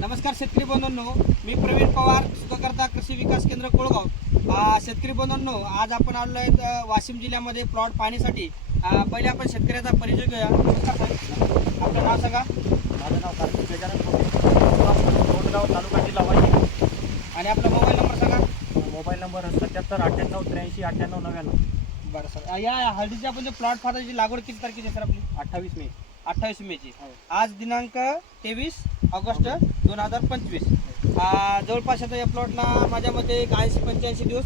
नमस्कार शेतकरी बंधूंनो मी प्रवीण पवार सुखकर्ता कृषी विकास केंद्र कोळगाव. आ, शेतकरी बंधूंनो आज आपण आलो आहेत वाशिम जिल्ह्यामध्ये प्लॉट पाहणीसाठी आ, पहिले आपण शेतकऱ्याचा परिचय घेऊया. आपलं नाव सांगा. माझं नाव कार्तिक गजानन तालुका जिल्हा वाशिम. आणि आपला मोबाईल नंबर सांगा. मोबाईल नंबर सत्याहत्तर अठ्ठ्याण्णव त्र्याऐंशी अठ्ठ्याण्णव नव्याण्णव. बरं सर. या हळदीची आपण जे प्लॉट पाहताची लागवड किती तारखेची सर आपली? अठ्ठावीस मे. अठ्ठावीस मेची हो. आज दिनांक तेवीस ऑगस्ट दोन हजार पंचवीस. आ, जवळपास आता या प्लॉटला माझ्या मते एक ऐंशी पंच्याऐंशी दिवस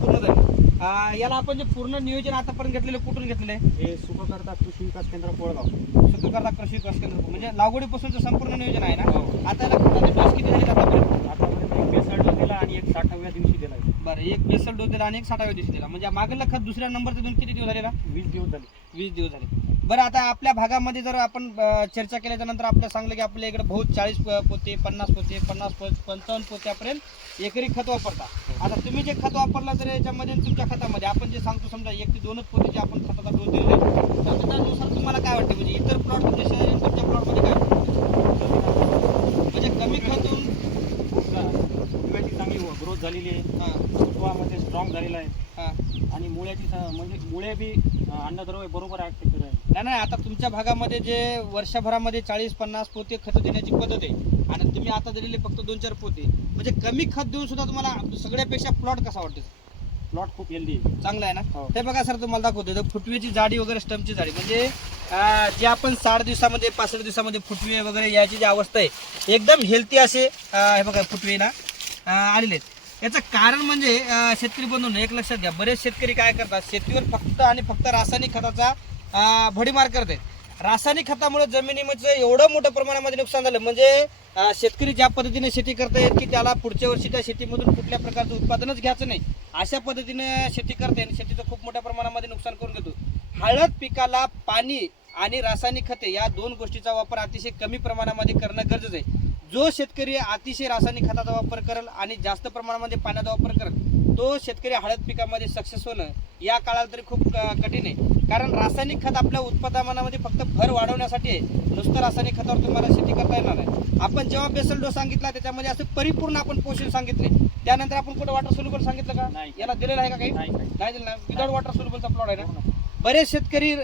पूर्ण झाले. याला आपण जे पूर्ण नियोजन आतापर्यंत घेतलेलं कुठून घेतलेलं आहे? हे सुखकर्ता कृषी विकास केंद्र कोळगाव. सुखकर्ता कृषी विकास केंद्र. म्हणजे लागवडीपासूनचं संपूर्ण नियोजन आहे ना? हो. आता याला खताचे डोस किती झाले आतापर्यंत आतापर्यंत एक बेसळ दिला आणि एक साठाव्या दिवशी दिला. बरं एक बेसल डोस दिला आणि एक साठाव्या दिवशी दिला. म्हणजे मागलं खत दुसऱ्या नंबरचे दोन किती दिवस झालेला वीस दिवस झाले. वीस दिवस झाले. बरं आता आपल्या भागामध्ये जर आपण अ, चर्चा केल्याच्यानंतर आपल्याला सांगलं की आपल्या इकडे बहुत चाळीस प- पोते पन्नास पोते पन्नास पो पंचावन्न पोत्यापर्यंत एकरी खत वापरता. आता तुम्ही जे खत वापरलं तर याच्यामध्ये आणि तुमच्या खतामध्ये आपण जे सांगतो समजा एक ते दोनच पोते जे आपण खताचा डोस दिलेला आहे तर त्यानुसार तुम्हाला काय वाटते? म्हणजे इतर प्लॉट तुमच्या प्लॉटमध्ये काय? म्हणजे कमी खत होऊन मुळ्याची चांगली ग्रोथ झालेली आहे. हां. फुटवामध्ये स्ट्रॉंग झालेला आहे. हां. आणि मुळ्याची स- म्हणजे मुळे बी अन्नद्रव्य बरोबर ऍक्टिव्ह नाही नाही आता तुमच्या भागामध्ये जे वर्षभरामध्ये चाळीस पन्नास पोते खत देण्याची पद्धत आहे आणि तुम्ही आता दिलेले फक्त दोन चार पोते म्हणजे कमी खत देऊन सुद्धा तुम्हाला सगळ्यापेक्षा प्लॉट कसा वाटतो? प्लॉट खूप हेल्दी आहे. चांगला आहे ना? हो. ते बघा सर तुम्हाला दाखवतो फुटवेची जाडी वगैरे स्टमची जाडी म्हणजे जे आपण साठ दिवसामध्ये पासष्ट दिवसामध्ये फुटवे वगैरे याची जी अवस्था आहे एकदम हेल्थी असे हे बघा फुटवे ना आलेले आहेत. याचं कारण म्हणजे शेतकरी बंधून एक लक्षात घ्या. बरेच शेतकरी काय करतात? शेतीवर फक्त आणि फक्त रासायनिक खताचा भडीमार करते रासायनिक खतामुळे जमिनीमध्ये एवढं मोठ्या प्रमाणामध्ये नुकसान झालं. म्हणजे शेतकरी ज्या पद्धतीने शेती करतायत की त्याला पुढच्या वर्षी त्या शेतीमधून कुठल्या प्रकारचं उत्पादनच घ्यायचं नाही. अशा पद्धतीने शेती करते आणि शेतीचं खूप मोठ्या प्रमाणामध्ये नुकसान करून घेतो. हळद पिकाला पाणी आणि रासायनिक खते या दोन गोष्टीचा वापर अतिशय कमी प्रमाणामध्ये करणं गरजेचं आहे. जो शेतकरी अतिशय रासायनिक खताचा वापर करेल आणि जास्त प्रमाणामध्ये पाण्याचा वापर करेल तो शेतकरी हळद पिकामध्ये सक्सेस होणं या काळात तरी खूप कठीण आहे. कारण रासायनिक खत आपल्या उत्पादनामध्ये फक्त भर वाढवण्यासाठी आहे नुसतं रासायनिक खतावर तुम्हाला शेती करता येणार नाही. आपण जेव्हा बेसल डोस सांगितला त्याच्यामध्ये असं परिपूर्ण आपण पोषण सांगितले. त्यानंतर आपण कुठं वॉटर सोल्युबल सांगितलं का? नाही. याला दिलेलं आहे का काही? नाही दिलं ना? विदाउट वॉटर सोल्युबलचा प्लॉट आहे ना? हो ना. बरेच शेतकरी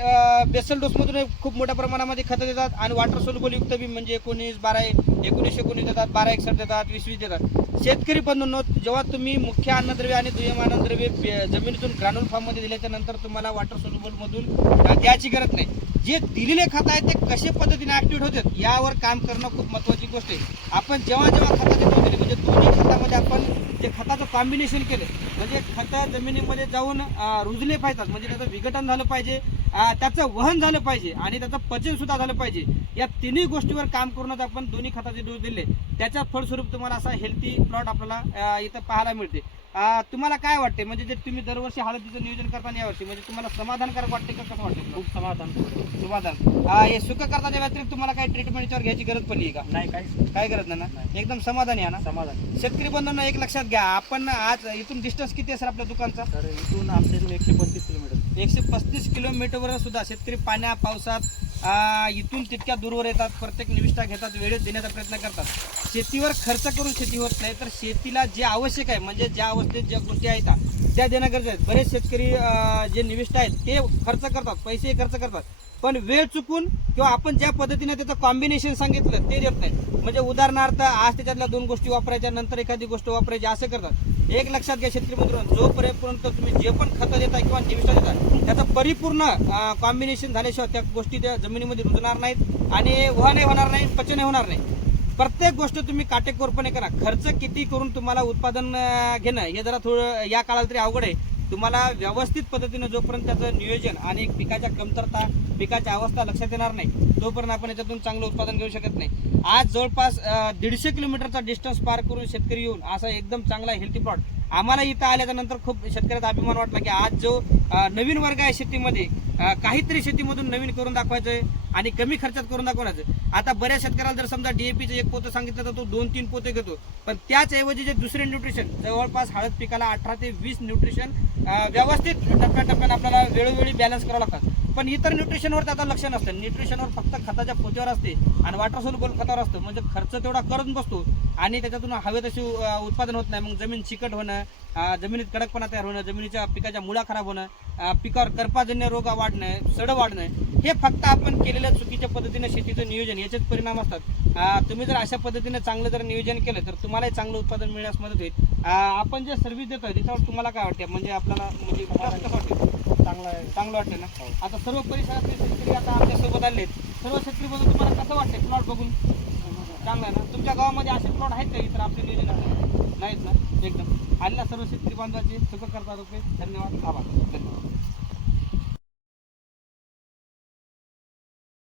बेसल डोसमधून खूप मोठ्या प्रमाणामध्ये खतं देतात आणि वॉटर सोल्युबल युक्त बी म्हणजे एकोणीस बारा एकोणीस एकोणीस देतात बारा एकसठ देतात वीस वीस देतात. शेतकरी बंधूंनो जेव्हा तुम्ही मुख्य अन्नद्रव्य आणि दुय्यम अन्नद्रव्य जमिनीतून ग्रानुल फॉर्ममध्ये दिल्याच्या नंतर तुम्हाला वॉटर सोलबोलमधून द्यायची गरज नाही. जे दिलेले खत आहेत ते कशा पद्धतीने ऍक्टिव्ह होतात यावर काम करणं खूप महत्त्वाची गोष्ट आहे. आपण जेव्हा जेव्हा खतं देतो दिले म्हणजे दोन्ही खतामध्ये आपण जे खताचं कॉम्बिनेशन केलं म्हणजे खतं जमिनीमध्ये जाऊन रुजले पाहिजेत. म्हणजे त्याचं विघटन झालं पाहिजे त्याचं वहन झालं पाहिजे आणि त्याचं पचन सुद्धा झालं पाहिजे. या तिन्ही गोष्टीवर काम करूनच आपण दोन्ही खताचे डोस दिले. त्याच्या फळस्वरूप तुम्हाला असा हेल्थी प्लॉट आपल्याला इथं पाहायला मिळते. तुम्हाला काय वाटते म्हणजे जे तुम्ही दरवर्षी हळदीचं नियोजन करताना यावर्षी म्हणजे तुम्हाला समाधानकारक वाटते का कसं वाटते खूप समाधान. समाधान हे सुख करताच्या व्यतिरिक्त तुम्हाला काही ट्रीटमेंटच्यावर घ्यायची गरज पडली का? नाही काहीच काय गरज नाही ना? एकदम समाधानी आहे ना? समाधान. शेतकरी बंधूंना एक लक्षात घ्या आपण आज इथून डिस्टन्स किती आहे सर आपल्या दुकानचा? तर इथून आमच्या इथून एकशे पंचवीस किलोमीटर. एकशे पस्तीस किलोमीटरवर सुद्धा शेतकरी पाण्या पावसात इथून तितक्या दूरवर येतात प्रत्येक निविष्ठा घेतात वेळेत देण्याचा प्रयत्न करतात. शेतीवर खर्च करून शेती होत नाही तर शेतीला जे आवश्यक आहे म्हणजे ज्या अवस्थेत ज्या कोणत्या आहेत त्या देणं गरजेचं आहे. बरेच शेतकरी जे निविष्ठ आहेत ते खर्च करतात पैसे खर्च करतात. पण वेळ चुकून किंवा आपण ज्या पद्धतीने त्याचं कॉम्बिनेशन सांगितलं ते देत नाही म्हणजे उदाहरणार्थ आज त्याच्यातल्या दोन गोष्टी वापरायच्या नंतर एखादी गोष्ट वापरायची असं करतात. एक लक्षात घ्या शेतकरी मित्रांनो जोपर्यंत तुम्ही जे पण खतं देता किंवा निविष्ठा देता त्याचं परिपूर्ण कॉम्बिनेशन झाल्याशिवाय त्या गोष्टी त्या जमिनीमध्ये रुजणार नाहीत आणि वहनही होणार नाही पचनही होणार नाही प्रत्येक गोष्ट तुम्ही काटेकोरपणे करा. खर्च किती करून तुम्हाला उत्पादन घेणं हे जरा थोडं या काळात तरी अवघड आहे. तुम्हाला व्यवस्थित पद्धतीनं जोपर्यंत त्याचं नियोजन आणि पिकाच्या कमतरता पिकाची अवस्था लक्षात येणार नाही तोपर्यंत आपण याच्यातून चांगलं उत्पादन घेऊ शकत नाही. आज जवळपास दीडशे किलोमीटरचा डिस्टन्स पार करून शेतकरी येऊन असा एकदम चांगला हेल्थी प्लॉट आम्हाला इथं आल्याच्यानंतर खूप शेतकऱ्याचा अभिमान वाटला की आज जो नवीन वर्ग आहे शेतीमध्ये काहीतरी शेतीमधून नवीन करून दाखवायचं आहे आणि कमी खर्चात करून दाखवायचं आता बऱ्याच शेतकऱ्याला जर समजा डीएपीचं एक पोतं सांगितलं तर तो दोन तीन पोते घेतो. पण त्याचऐवजी जे दुसरे न्यूट्रिशन जवळपास हळद पिकाला अठरा ते वीस न्यूट्रिशन व्यवस्थित टप्प्याटप्प्याने आपल्याला वेळोवेळी बॅलन्स करावं लागतात पण इतर न्यूट्रिशनवर त्याचं लक्ष नसतं. न्यूट्रिशनवर फक्त खताच्या पोत्यावर असते आणि वॉटर सोल्युबल खतावर असतं. म्हणजे खर्च तेवढा करून बसतो आणि त्याच्यातून हवे तशी उत्पादन होत नाही. मग जमीन चिकट होणं जमिनीत कडकपणा तयार होणं जमिनीच्या पिकाच्या मुळा खराब होणं पिकावर कर्पाजन्य रोग वाढणं सडं वाढणं हे फक्त आपण केलेल्या चुकीच्या पद्धतीने शेतीचं नियोजन याचेच परिणाम असतात. तुम्ही जर अशा पद्धतीने चांगलं जर नियोजन केलं तर तुम्हालाही चांगलं उत्पादन मिळण्यास मदत होईल. आपण जे सर्व्हिस देतोय त्याच्यावर तुम्हाला काय वाटते म्हणजे आपल्याला म्हणजे कसा वाटते चांगला आहे. चांगलं वाटतं ना? आता सर्व परिसरातले शेतकरी आता आमच्यासोबत आले सर्व शेतकरी बघून तुम्हाला कसं वाटतंय? प्लॉट बघून? चांगलं आहे ना? तुमच्या गावामध्ये असे प्लॉट आहेत का इतर आपले नियोजन? नाहीत ना? एकदम. आलेल्या सर्व शेतकरी बांधवाचे सुख करता रुपये धन्यवाद. आभार. धन्यवाद.